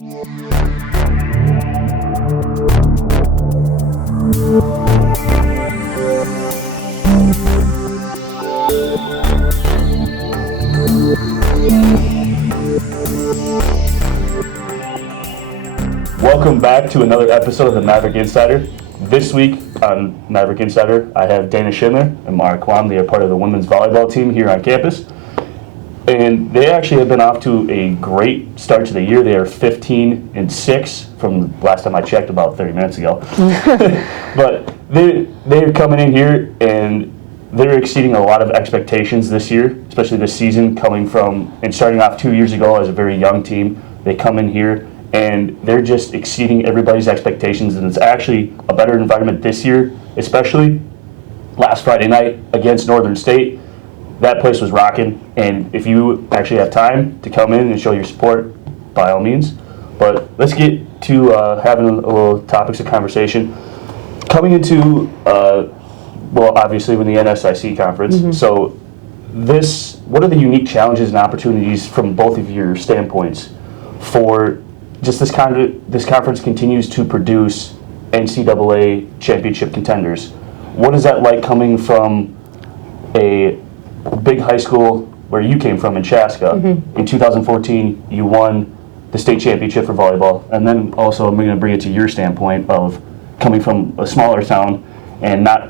Welcome back to another episode of the Maverick Insider. This week on Maverick Insider, I have Dana Schindler and Mara Kwam. They are part of the women's volleyball team here on campus. And they actually have been off to a great start to the year. They are 15-6 from last time I checked, about 30 minutes ago. But they're coming in here and they're exceeding a lot of expectations this year, especially this season, coming from and starting off 2 years ago as a very young team. They come in here and they're just exceeding everybody's expectations, and it's actually a better environment this year, especially last Friday night against Northern State. That place was rocking, and if you actually have time to come in and show your support, by all means. But let's get to having a little topics of conversation. Coming into, well, obviously, with the NSIC conference, so what are the unique challenges and opportunities from both of your standpoints for just this conference continues to produce NCAA championship contenders? What is that like coming from a big high school where you came from in Chaska? In 2014, you won the state championship for volleyball, and then also I'm going to bring it to your standpoint of coming from a smaller town and not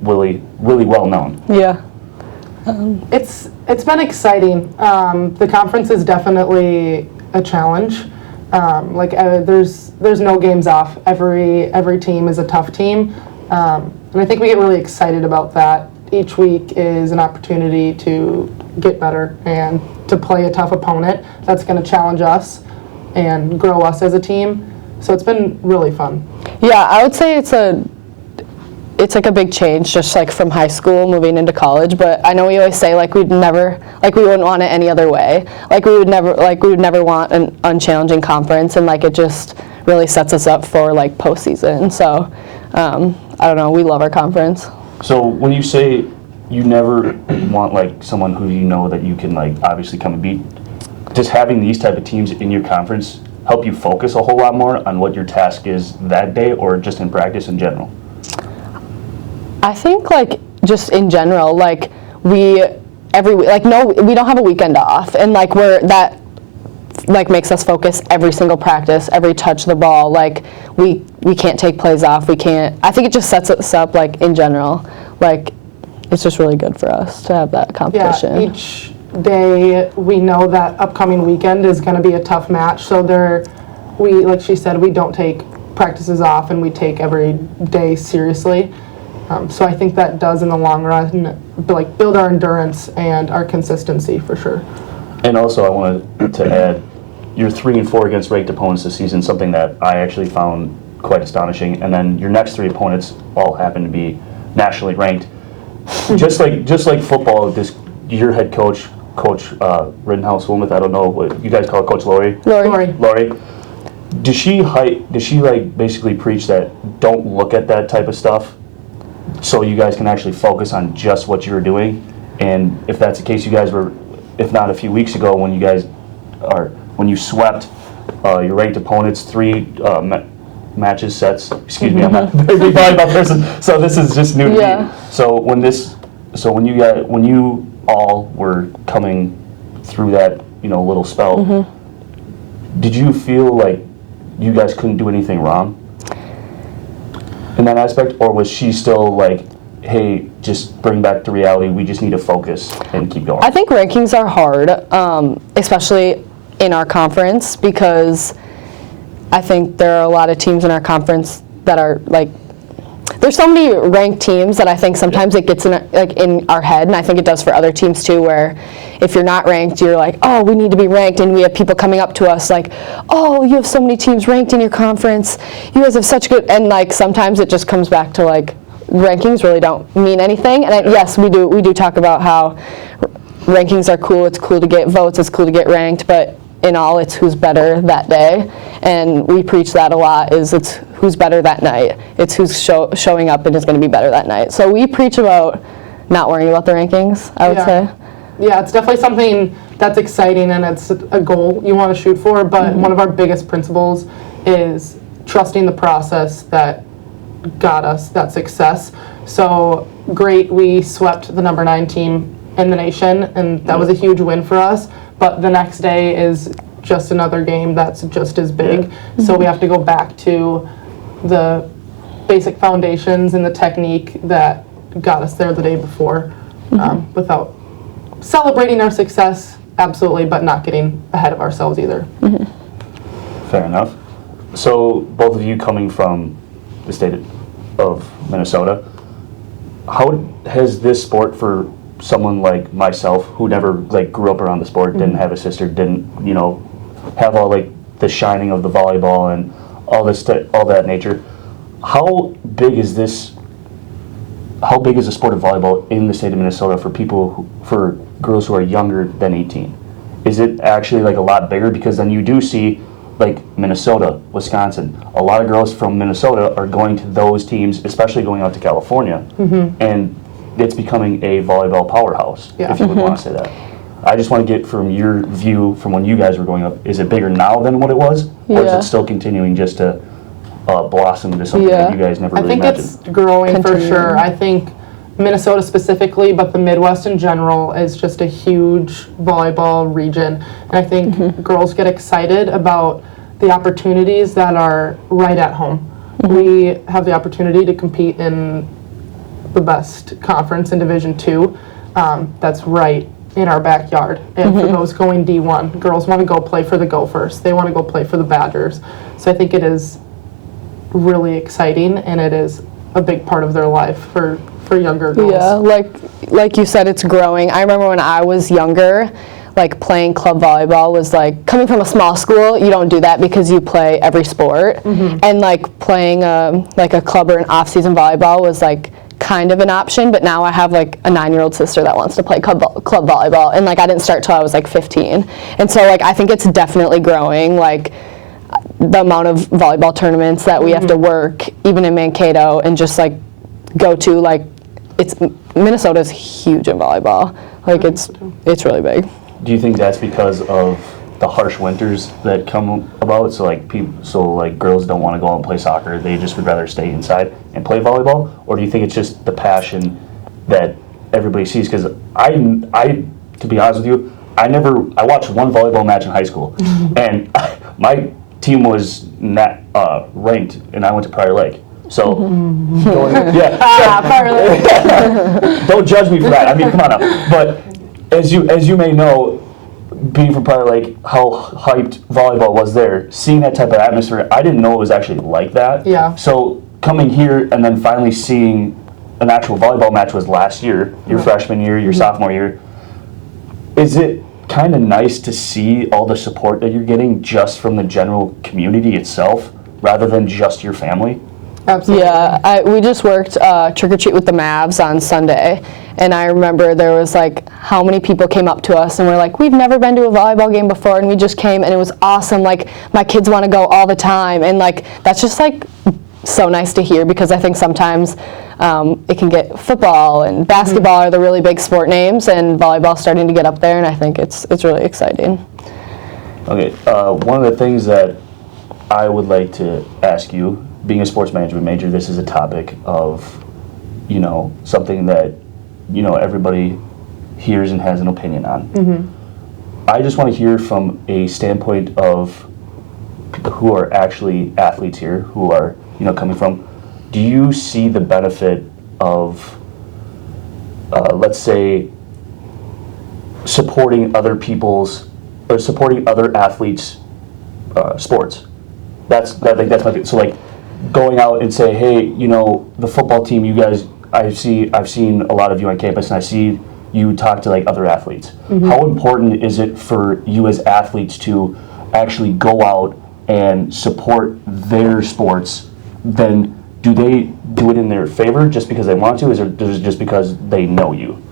really well known. Yeah. It's been exciting. The conference is definitely a challenge. There's no games off. Every team is a tough team, and I think we get really excited about that. Each week is an opportunity to get better and to play a tough opponent that's going to challenge us and grow us as a team. So it's been really fun. Yeah, I would say it's like a big change, just like from high school moving into college. But I know we always say we wouldn't want it any other way. We would never want an unchallenging conference, and it just really sets us up for postseason. So I don't know, we love our conference. So when you say you never want someone who you know that you can obviously come and beat, does having these type of teams in your conference help you focus a whole lot more on what your task is that day, or just in practice in general? I think just in general, we don't have a weekend off, and makes us focus every single practice, every touch of the ball. We can't take plays off. We can't. I think it just sets us up in general. It's just really good for us to have that competition. Yeah, each day we know that upcoming weekend is going to be a tough match. So like she said, we don't take practices off, and we take every day seriously. So I think that does in the long run build our endurance and our consistency for sure. And also I wanted to add, you're 3-4 against ranked opponents this season, something that I actually found quite astonishing. And then your next 3 opponents all happen to be nationally ranked. just like football, your head coach, Rittenhouse Wilmuth, I don't know what you guys call it, Coach Lori. Does she basically preach that don't look at that type of stuff, so you guys can actually focus on just what you're doing? And if that's the case, you guys were, if not a few weeks ago, when you swept your ranked opponents 3 matches, sets. Excuse me, I'm not a very big volleyball person, so this is just new to me. So when you all were coming through that little spell, did you feel like you guys couldn't do anything wrong in that aspect, or was she still hey, just bring back to reality, we just need to focus and keep going? I think rankings are hard, especially in our conference, because I think there are a lot of teams in our conference that are there's so many ranked teams that I think sometimes it gets in our head, and I think it does for other teams too, where if you're not ranked, you're oh, we need to be ranked, and we have people coming up to us oh, you have so many teams ranked in your conference, you guys have such good, and sometimes it just comes back to rankings really don't mean anything. And yes, we do talk about how rankings are cool. It's cool to get votes. It's cool to get ranked. But in all, it's who's better that day. And we preach that a lot, is it's who's better that night. It's who's showing up and is going to be better that night. So we preach about not worrying about the rankings, I would say. Yeah, it's definitely something that's exciting and it's a goal you want to shoot for, but one of our biggest principles is trusting the process that got us that success. So great, we swept the number 9 team in the nation, and that was a huge win for us, but the next day is just another game that's just as big. So we have to go back to the basic foundations and the technique that got us there the day before, without celebrating our success, absolutely, but not getting ahead of ourselves either. Fair enough. So both of you coming from the state of Minnesota, how has this sport for someone like myself who never like grew up around the sport, didn't have a sister, didn't, you know, have all like the shining of the volleyball and all this all that nature, how big is the sport of volleyball in the state of Minnesota for people for girls who are younger than 18? Is it actually like a lot bigger? Because then you do see like Minnesota, Wisconsin, a lot of girls from Minnesota are going to those teams, especially going out to California, and it's becoming a volleyball powerhouse, if you would want to say that. I just want to get from your view from when you guys were growing up, is it bigger now than what it was? Or is it still continuing just to blossom into something that you guys never really imagined? I think it's growing for sure. I think Minnesota specifically, but the Midwest in general, is just a huge volleyball region. And I think girls get excited about the opportunities that are right at home. We have the opportunity to compete in the best conference in Division II. That's right in our backyard. And for those going D1, girls want to go play for the Gophers. They want to go play for the Badgers. So I think it is really exciting, and it is a big part of their life for younger girls. Yeah, like you said, it's growing. I remember when I was younger, like playing club volleyball was like, coming from a small school, you don't do that because you play every sport. And like playing like a club or an off-season volleyball was like kind of an option, but now I have like a 9-year-old sister that wants to play club volleyball, and like I didn't start till I was like 15. And so like I think it's definitely growing, like the amount of volleyball tournaments that we have to work, even in Mankato, and just like go to, like Minnesota's huge in volleyball. Like it's really big. Do you think that's because of the harsh winters that come about? So like girls don't want to go out and play soccer; they just would rather stay inside and play volleyball. Or do you think it's just the passion that everybody sees? Because I, to be honest with you, I watched one volleyball match in high school, and my team was not ranked, and I went to Prior Lake. So, Prior Lake. Don't judge me for that. I mean, come on now. But as you may know, being from Prior Lake, how hyped volleyball was there, seeing that type of atmosphere, I didn't know it was actually like that. Yeah. So coming here and then finally seeing an actual volleyball match was last year, your freshman year, your sophomore year. Is it kind of nice to see all the support that you're getting just from the general community itself, rather than just your family? Absolutely. Yeah, we just worked Trick or Treat with the Mavs on Sunday, and I remember there was like how many people came up to us and were like, we've never been to a volleyball game before, and we just came and it was awesome, like my kids want to go all the time, and like that's just like so nice to hear, because I think sometimes it can get football and basketball are the really big sport names, and volleyball's starting to get up there, and I think it's really exciting. Okay, one of the things that I would like to ask you, being a sports management major, this is a topic of, something that, everybody hears and has an opinion on. I just want to hear from a standpoint of people who are actually athletes here, who are, coming from, do you see the benefit of, let's say, supporting other athletes' sports? That's my thing. So like, going out and say, hey, the football team, you guys, I've seen a lot of you on campus, and I see you talk to like other athletes. How important is it for you as athletes to actually go out and support their sports? Then do they do it in their favor just because they want to, or is it just because they know you?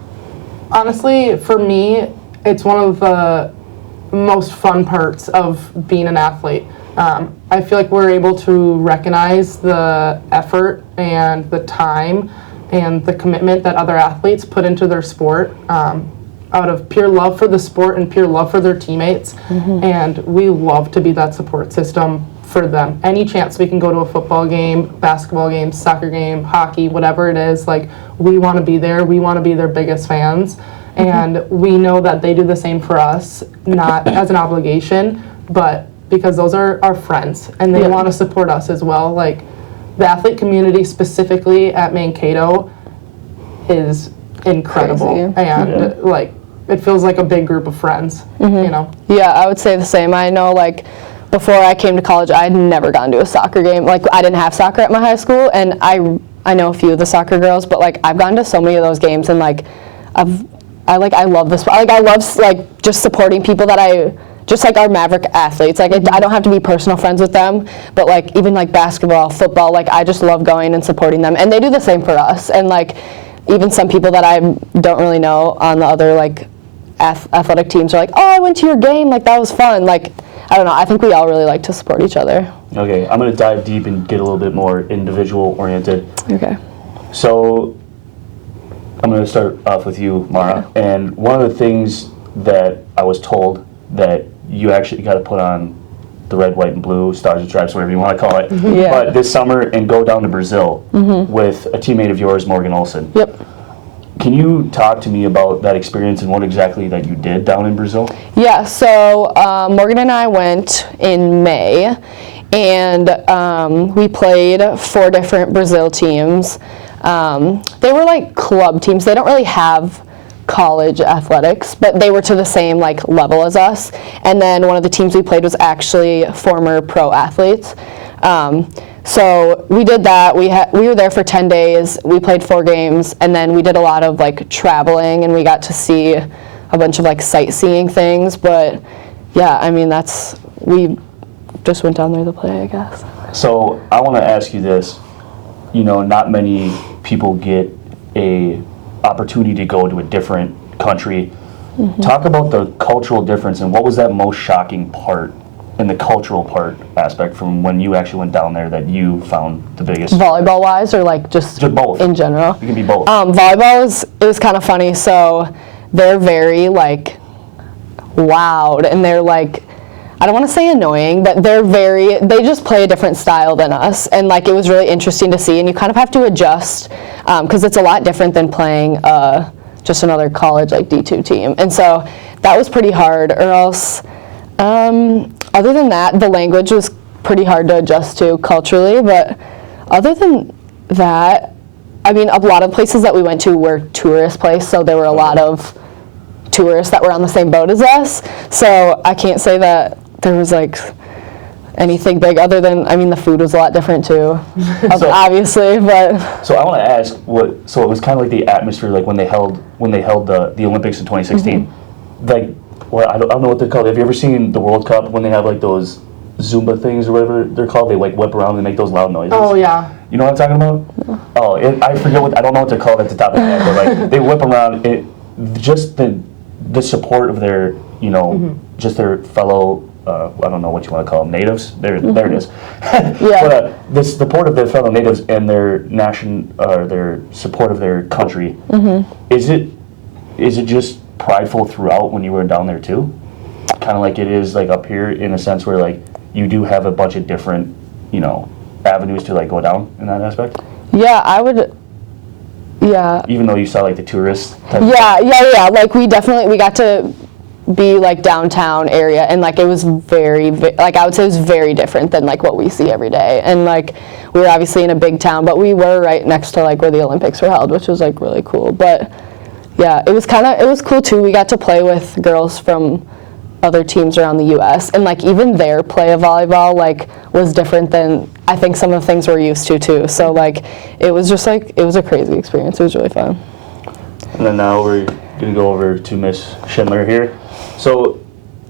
Honestly, for me, it's one of the most fun parts of being an athlete. I feel like we're able to recognize the effort and the time and the commitment that other athletes put into their sport. out of pure love for the sport and pure love for their teammates. And we love to be that support system for them. Any chance we can go to a football game, basketball game, soccer game, hockey, whatever it is, like, we want to be there. We want to be their biggest fans. And we know that they do the same for us, not as an obligation, but because those are our friends and they want to support us as well. Like, the athlete community specifically at Mankato is incredible. Crazy. And like, it feels like a big group of friends, you know? Yeah, I would say the same. I know, like, before I came to college, I'd never gone to a soccer game. Like, I didn't have soccer at my high school, and I know a few of the soccer girls, but, like, I've gone to so many of those games, and, like, I love this. Like, I love, like, just supporting people that just like our Maverick athletes. Like, I don't have to be personal friends with them, but, like, even, like, basketball, football, like, I just love going and supporting them. And they do the same for us. And, like, even some people that I don't really know on the other, like, athletic teams are like, oh, I went to your game. Like, that was fun. Like, I don't know. I think we all really like to support each other. Okay, I'm going to dive deep and get a little bit more individual oriented. Okay. So I'm going to start off with you, Mara. Okay. And one of the things that I was told that you actually got to put on the red, white, and blue, stars and stripes, whatever you want to call it, Yeah. but this summer and go down to Brazil with a teammate of yours, Morgan Olson. Yep. Can you talk to me about that experience and what exactly that you did down in Brazil? Yeah, so Morgan and I went in May, and we played 4 different Brazil teams. They were like club teams. They don't really have college athletics, but they were to the same like level as us. And then one of the teams we played was actually former pro athletes. So we did that. We were there for 10 days. We played 4 games, and then we did a lot of like traveling, and we got to see a bunch of like sightseeing things. But yeah, I mean, we just went down there to play, I guess. So I want to ask you this. You know, not many people get a opportunity to go to a different country. Talk about the cultural difference, and what was that most shocking part in the cultural part aspect from when you actually went down there that you found the biggest? Volleyball wise, or like just both in general? It can be both. Volleyball it was kind of funny. So they're very like loud, and they're like, I don't want to say annoying, but they just play a different style than us. And like, it was really interesting to see, and you kind of have to adjust because it's a lot different than playing just another college like D2 team. And so that was pretty hard, or else other than that, the language was pretty hard to adjust to culturally. But other than that, I mean, a lot of places that we went to were tourist places, so there were a lot of tourists that were on the same boat as us. So I can't say that there was like anything big other than, I mean, the food was a lot different too, obviously, but. So I want to ask so it was kind of like the atmosphere, like when they held the Olympics in 2016, like, well, I don't know what they're called. Have you ever seen the World Cup when they have like those Zumba things or whatever they're called? They like whip around and make those loud noises. Oh, yeah. You know what I'm talking about? Oh, I forget I don't know what they're called at the top of my head, but like they whip around. Just the support of their, you know, just their fellow, I don't know what you want to call them, natives. There it is. Yeah. But the support of their fellow natives and their their support of their country. Is it just prideful throughout when you were down there too? Kind of like it is like up here in a sense where like you do have a bunch of different, you know, avenues to like go down in that aspect. Yeah, I would. Yeah. Even though you saw like the tourists. Yeah. Like we got to be like downtown area, and like it was like I would say it was very different than like what we see every day. And like we were obviously in a big town, but we were right next to like where the Olympics were held, which was like really cool. But yeah, it was cool too. We got to play with girls from other teams around the U.S. and like even their play of volleyball like was different than I think some of the things we're used to too. So like it was just like it was a crazy experience. It was really fun. And then now we're gonna go over to Miss Schindler here. So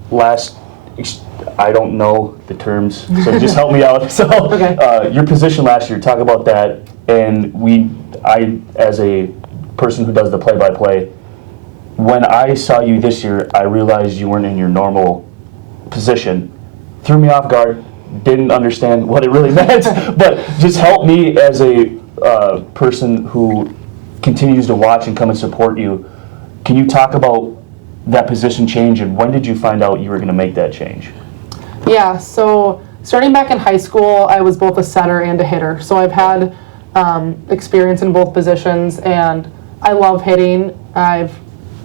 I don't know the terms, so just help me out. So Okay. Your position last year, talk about that. And I as a person who does the play-by-play, when I saw you this year, I realized you weren't in your normal position. Threw me off guard, didn't understand what it really meant, but just help me as a person who continues to watch and come and support you. Can you talk about that position change, and when did you find out you were going to make that change? Yeah, so starting back in high school, I was both a setter and a hitter. So I've had experience in both positions, and I love hitting. I've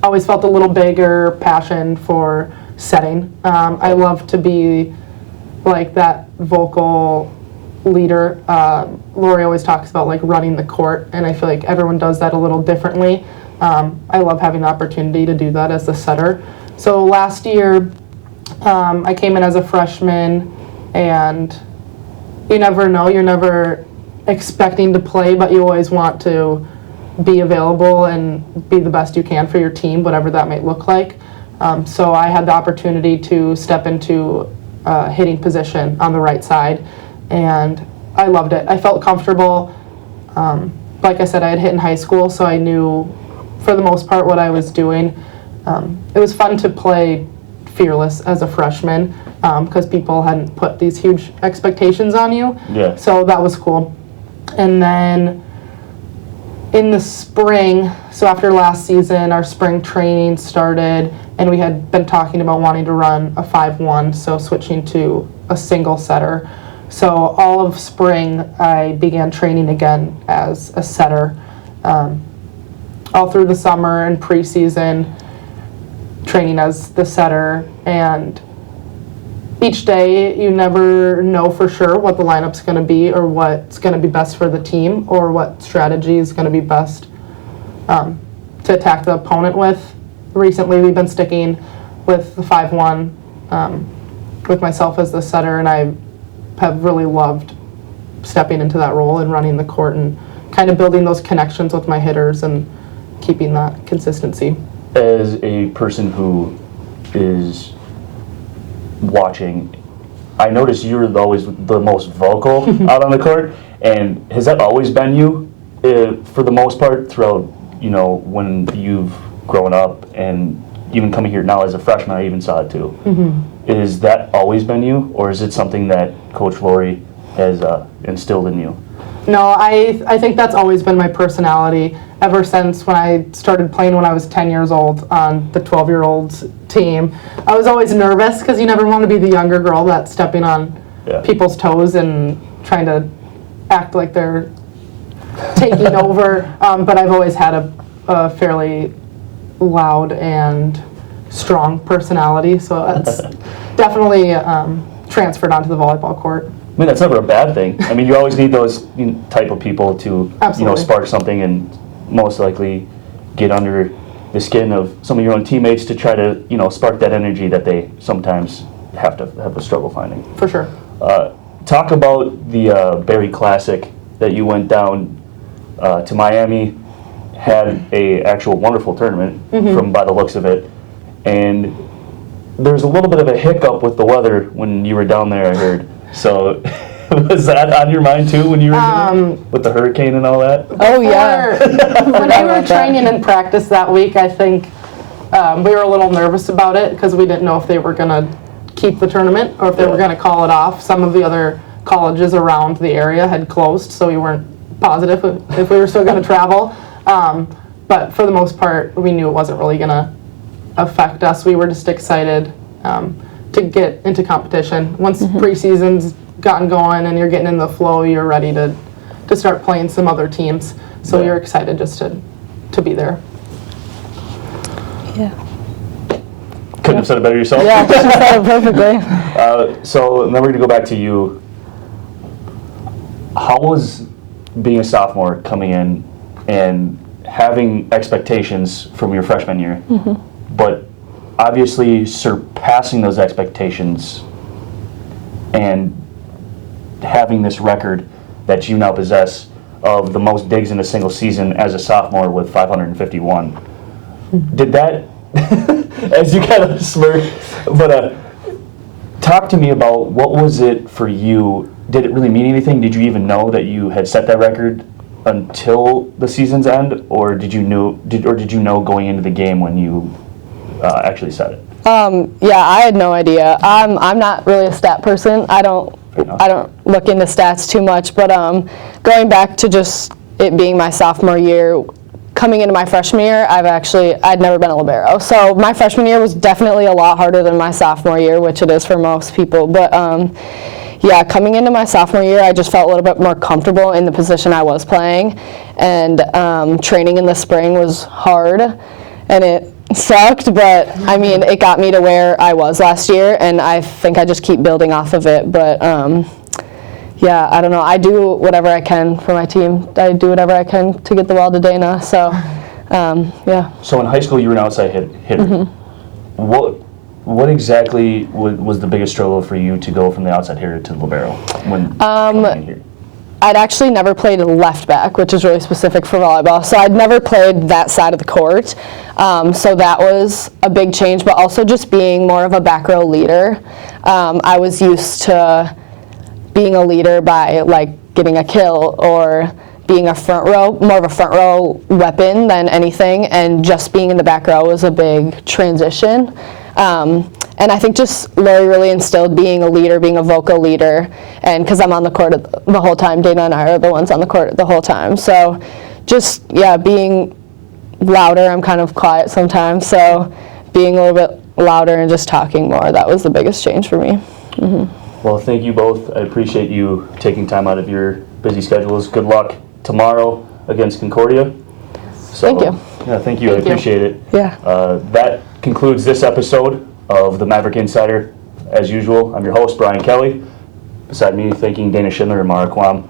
always felt a little bigger passion for setting. I love to be like that vocal leader. Lori always talks about like running the court, and I feel like everyone does that a little differently. I love having the opportunity to do that as a setter. So last year, I came in as a freshman, and you never know, you're never expecting to play, but you always want to be available and be the best you can for your team, whatever that might look like. So I had the opportunity to step into a hitting position on the right side, and I loved it. I felt comfortable. Like I said, I had hit in high school, so I knew for the most part what I was doing. It was fun to play fearless as a freshman because people hadn't put these huge expectations on you. Yeah. So that was cool. And then in the spring, so after last season, our spring training started, and we had been talking about wanting to run a 5-1, so switching to a single setter. So all of spring, I began training again as a setter. All through the summer and preseason, training as the setter, and each day you never know for sure what the lineup's going to be or what's going to be best for the team or what strategy is going to be best to attack the opponent with. Recently we've been sticking with the 5-1 with myself as the setter, and I have really loved stepping into that role and running the court and kind of building those connections with my hitters and keeping that consistency. As a person who is watching, I noticed you're always the most vocal out on the court, and has that always been you for the most part throughout, you know, when you've grown up and even coming here now as a freshman? I even saw it too. Mm-hmm. Is that always been you, or is it something that Coach Lori has instilled in you? No, I think that's always been my personality ever since when I started playing when I was 10 years old on the 12-year-olds team. I was always nervous because you never want to be the younger girl that's stepping on people's toes and trying to act like they're taking over. But I've always had a fairly loud and strong personality, so that's definitely transferred onto the volleyball court. I mean, that's never a bad thing. I mean, you always need those type of people to, Absolutely. Spark something and most likely get under the skin of some of your own teammates to try to, spark that energy that they sometimes have a struggle finding. For sure. Talk about the Berry Classic that you went down to Miami, had a actual wonderful tournament from by the looks of it, and there's a little bit of a hiccup with the weather when you were down there, I heard. So was that on your mind too when you were with the hurricane and all that? Oh yeah. When we were training and practice that week, I think we were a little nervous about it because we didn't know if they were going to keep the tournament or if they were going to call it off. Some of the other colleges around the area had closed, so we weren't positive if we were still going to travel. But for the most part, we knew it wasn't really going to affect us. We were just excited to get into competition. Once preseason's gotten going and you're getting in the flow, you're ready to start playing some other teams. So you're excited just to be there. Yeah. Couldn't have said it better yourself. Yeah, she said it perfectly. So then we're going to go back to you. How was being a sophomore coming in and having expectations from your freshman year, but obviously surpassing those expectations and having this record that you now possess of the most digs in a single season as a sophomore with 551. Did that, as you kind of smirk, but talk to me about what was it for you? Did it really mean anything? Did you even know that you had set that record until the season's end, or did you know going into the game when you actually set it? Yeah, I had no idea. I'm not really a stat person. I don't look into stats too much, but going back to just it being my sophomore year, coming into my freshman year, I'd never been a libero. So my freshman year was definitely a lot harder than my sophomore year, which it is for most people. But yeah, coming into my sophomore year, I just felt a little bit more comfortable in the position I was playing. And training in the spring was hard, and it sucked, but I mean, it got me to where I was last year, and I think I just keep building off of it. But yeah, I don't know. I do whatever I can for my team. I do whatever I can to get the ball to Dana. So, yeah. So in high school, you were an outside hitter. What exactly was the biggest struggle for you to go from the outside hitter to the libero when coming in here? I'd actually never played left back, which is really specific for volleyball. So I'd never played that side of the court. So that was a big change, but also just being more of a back row leader. I was used to being a leader by like getting a kill or being a front row, more of a front row weapon than anything, and just being in the back row was a big transition. And I think just Lori really instilled being a leader, being a vocal leader, and because I'm on the court the whole time, Dana and I are the ones on the court the whole time. So just, yeah, being louder. I'm kind of quiet sometimes, so being a little bit louder and just talking more, that was the biggest change for me. Well, thank you both. I appreciate you taking time out of your busy schedules. Good luck tomorrow against Concordia. So, Thank you. Yeah, thank you. I appreciate it. Yeah. That concludes this episode of the Maverick Insider. As usual, I'm your host, Brian Kelly. Beside me, thanking Dana Schindler and Mara Quam.